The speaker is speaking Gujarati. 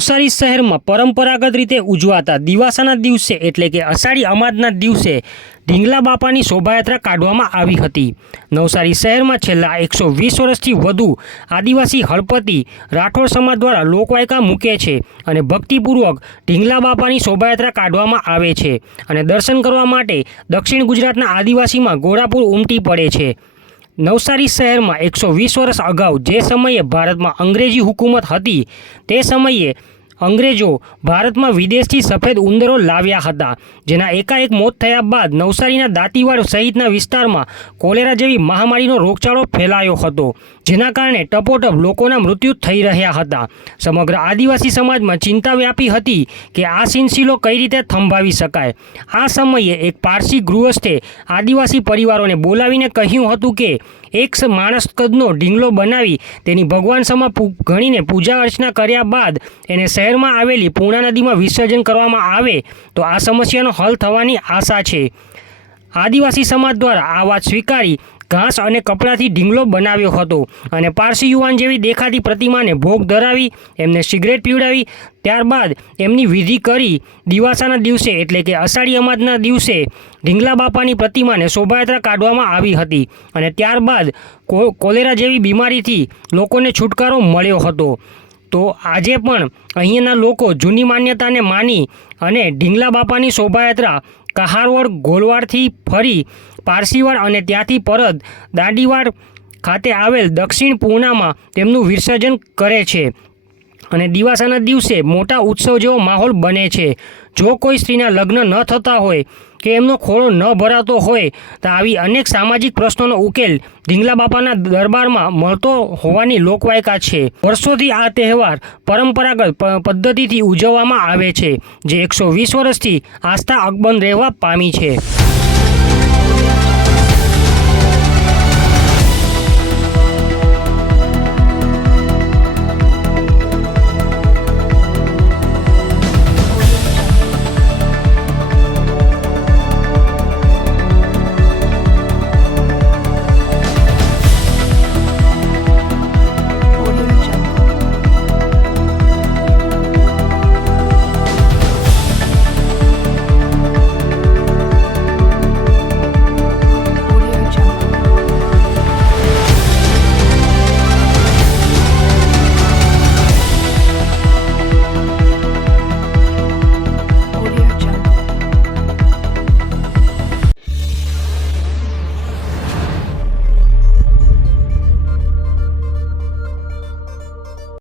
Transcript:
નવસારી શહેરમાં પરંપરાગત રીતે ઉજવાતા દિવાસાના દિવસે એટલે કે અષાઢી અમાદના દિવસે ઢીંગલા બાપાની શોભાયાત્રા કાઢવામાં આવી હતી। નવસારી શહેરમાં છેલ્લા 120 વર્ષથી વધુ આદિવાસી હળપતિ રાઠોડ સમાજ દ્વારા લોકવાયકા મૂકે છે અને ભક્તિપૂર્વક ઢીંગલા બાપાની શોભાયાત્રા કાઢવામાં આવે છે અને દર્શન કરવા માટે દક્ષિણ ગુજરાતના આદિવાસીમાં ઘોડાપુર ઉમટી પડે છે। નવસારી શહેરમાં 120 વર્ષ અગાઉ જે સમયે ભારતમાં અંગ્રેજી હુકુમત હતી તે સમયે અંગ્રેજો ભારતમાં વિદેશથી સફેદ ઉંદરો લાવ્યા હતા, જેના એકાએક મોત થયા બાદ નવસારીના દાંતીવાડ સહિતના વિસ્તારમાં કોલેરા જેવી મહામારીનો રોગચાળો ફેલાયો હતો, જેના કારણે ટપોટપ લોકોના મૃત્યુ થઈ રહ્યા હતા। સમગ્ર આદિવાસી સમાજમાં ચિંતા વ્યાપી હતી કે આ સિલસિલો કઈ રીતે થંભાવી શકાય। આ સમયે એક પારસી ગૃહસ્થે આદિવાસી પરિવારોને બોલાવીને કહ્યું હતું કે એક માણસ કદનો ઢીંગલો બનાવી તેની ભગવાન સમા ગણીને પૂજા અર્ચના કર્યા બાદ એને શહેરમાં આવેલી પૂર્ણા નદીમાં વિસર્જન કરવામાં આવે તો આ સમસ્યાનો હલ થવાની આશા છે। આદિવાસી સમાજ દ્વારા આ વાત સ્વીકારી ઘાસ અને કપડાથી ઢીંગલો બનાવ્યો હતો અને પારસી યુવાન જેવી દેખાતી પ્રતિમાને ભોગ ધરાવી એમને સિગરેટ પીવડાવી ત્યારબાદ એમની વિધિ કરી દિવાસાના દિવસે એટલે કે અષાઢી અમાદના દિવસે ઢીંગલા બાપાની પ્રતિમાને શોભાયાત્રા કાઢવામાં આવી હતી અને ત્યારબાદ કોલેરા જેવી બીમારીથી લોકોને છુટકારો મળ્યો હતો। તો આજે પણ અહીંયાના લોકો જૂની માન્યતાને માની અને ઢીંગલા બાપાની શોભાયાત્રા કહારવડ ગોલવાડથી ફરી પારસીવાડ અને ત્યાંથી પરત દાંડીવાડ ખાતે આવેલ દક્ષિણ પૂર્ણામાં તેમનું વિસર્જન કરે છે અને દિવાસાના દિવસે મોટા ઉત્સવ જેવો માહોલ બને છે। જો કોઈ સ્ત્રીના લગ્ન ન થતા હોય કે એમનો ખોળો ન ભરાતો હોય તો આવી અનેક સામાજિક પ્રશ્નોનો ઉકેલ ઢીંગલા બાપાના દરબારમાં મળતો હોવાની લોકવાયકા છે। વર્ષોથી આ તહેવાર પરંપરાગત પદ્ધતિથી ઉજવવામાં આવે છે, જે 120 વર્ષથી આસ્થા અકબંધ રહેવા પામી છે।